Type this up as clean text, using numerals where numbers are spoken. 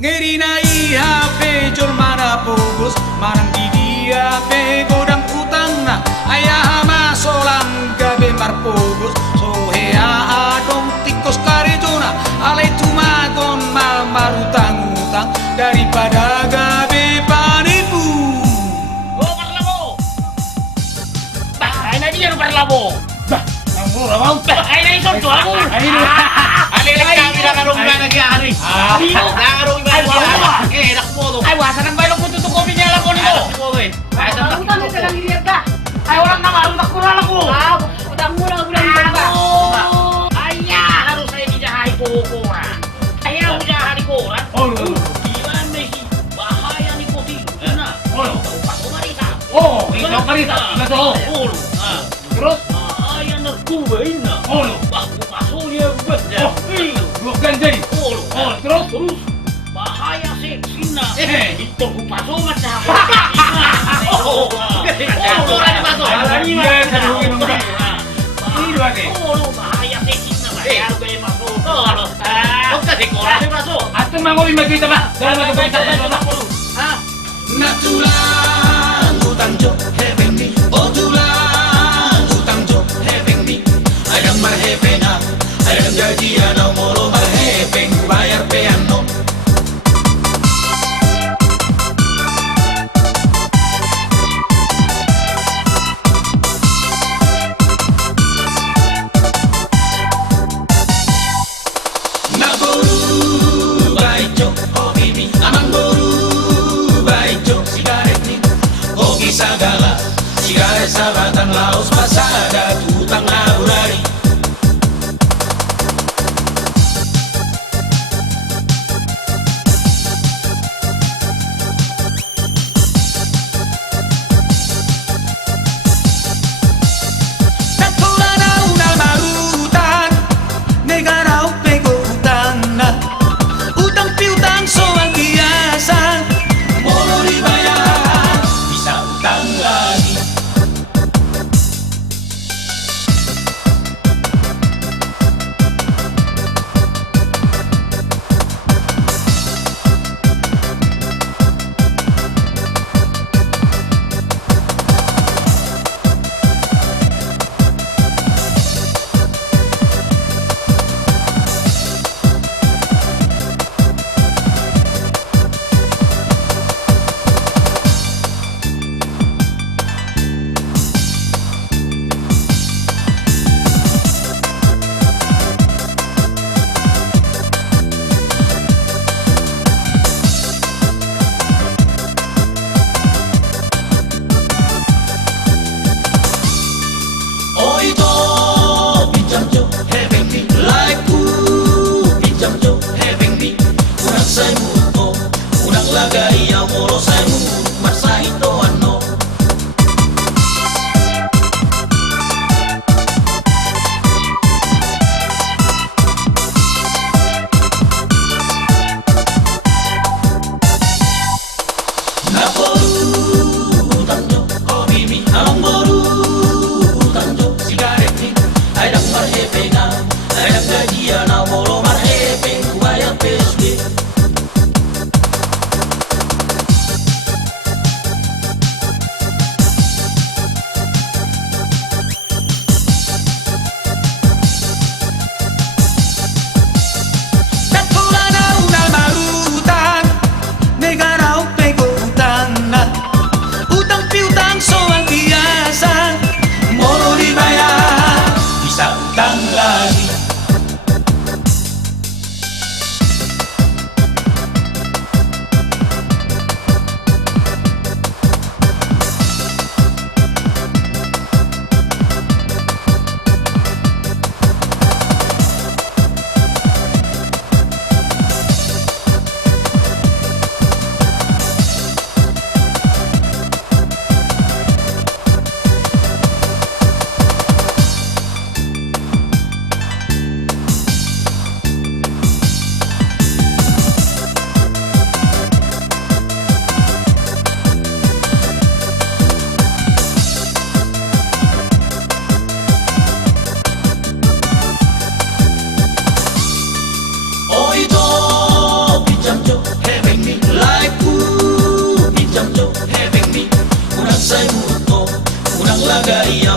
Ngerinai HP jol mana fokus marang di HP godang utang na ayah masolang gabe marfokus sohe adong tikus karejona alai tumagon mal marutang utang daripada gabe panipu. Oh parlabo. Bah, ay na diyan parlabo. Bah, ang mura mo. Ay na ison to ako. Ay na kami na karong na nagyari. Nakarong ba mo? Enak mo to. Ay wasa nang bailong ko tutuko binyala ko nito. Mo eh. Ay ta Utang mo lang iriya. ay walang naman nakural ako. Utang mo lang ba? Aya, harus saya dijahay ko koran. Ayaw dijahay koran. Ilan may bahaya ni Koti. Na. Paso marita. Ito marita. Ito. Terus ayan nagkubain na. Paso niya benda. Bukan jadi. Terus bahaya seksi na. Ito paso macam. Orang paso. Bahaya seksi na. Bayaran kayo paso. Huwag kasi koran paso. At manguli magkita ba? Dahil magkita ba? Natulang utang jo hepeng mi tulang utang jo hepeng mi ayang marhepeng na ayang gajian ang molo marhepeng bayar peano. Naboru baijo oh bibi amang boru baijo sigaret ni hoki sagala ceria